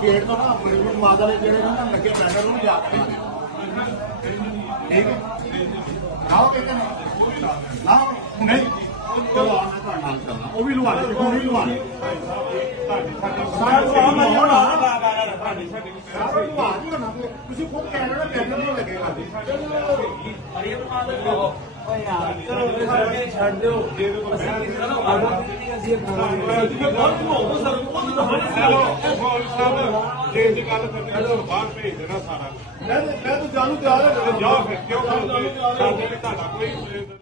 gate ਤੋਂ ਨਾ ਬੜੀ ਮਾਤਾ ਦੇ ਜਿਹੜੇ ਨਾ ਲੱਗੇ ਬੈਨਰ ਨੂੰ ਯਾਦ ਕਰਾਂਗੇ ਠੀਕ ਹੈ ਆਓ ਕਿਤੇ ਨਾ ਨਹੀਂ ਚਲੋ ਆ ਮੈਂ ਤੁਹਾਡੇ ਨਾਲ ਚੱਲਣਾ ਉਹ ਵੀ ਲੁਹਾਣੇ ਉਹ ਵੀ ਲੁਹਾਣੇ ਤੁਸੀਂ ਖੁਦ ਕਹਿ ਰਹੇ ਹੋ ਬੈਨਰ ਨਹੀਂ ਲੱਗੇਗਾ ਛੱਡ ਦਿਓ ਅਸੀਂ ਜੇ ਗੱਲ ਕਰਨੀ ਬਾਹਰ ਭੇਜ ਦੇਣਾ ਸਾਰਾ ਮੈਂ ਤਾਂ ਜਾਣੂ ਤਿਆਰ ਹਾਂ ਜਾਓ ਫਿਰ ਕਿਉਂ ਤੁਹਾਡਾ ਕੋਈ